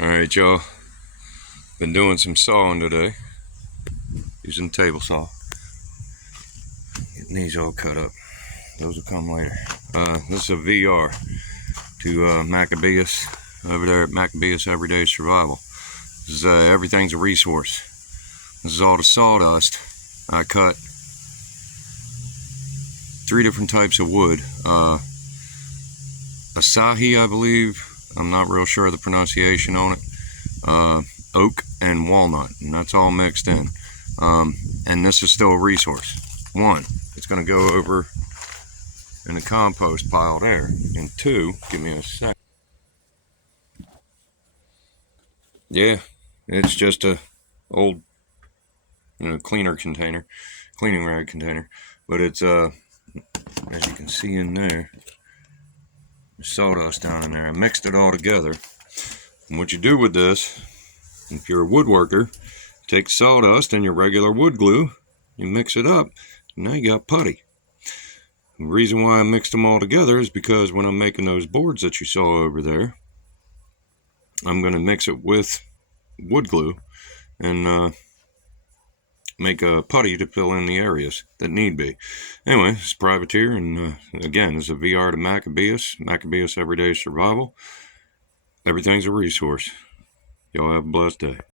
Alright, y'all. Been doing some sawing today. Using the table saw. Getting these all cut up. Those will come later. This is a VR to Maccabeus over there at Maccabeus Everyday Survival. This is everything's a resource. This is all the sawdust I cut. 3 different types of wood. Asahi, I believe. I'm not real sure of the pronunciation on it. Oak and walnut, and that's all mixed in. And this is still a resource. 1, it's going to go over in the compost pile there. And 2, give me a sec. Yeah, it's just a old, cleaning rag container. But it's as you can see in there, there's sawdust down in there. I mixed it all together. And what you do with this, if you're a woodworker, take sawdust and your regular wood glue, you mix it up, and now you got putty. The reason why I mixed them all together is because when I'm making those boards that you saw over there, I'm going to mix it with wood glue and make a putty to fill in the areas that need be. Anyway, it's Privateer, and again, this is a VR to Maccabeus Everyday Survival. Everything's a resource. Y'all have a blessed day.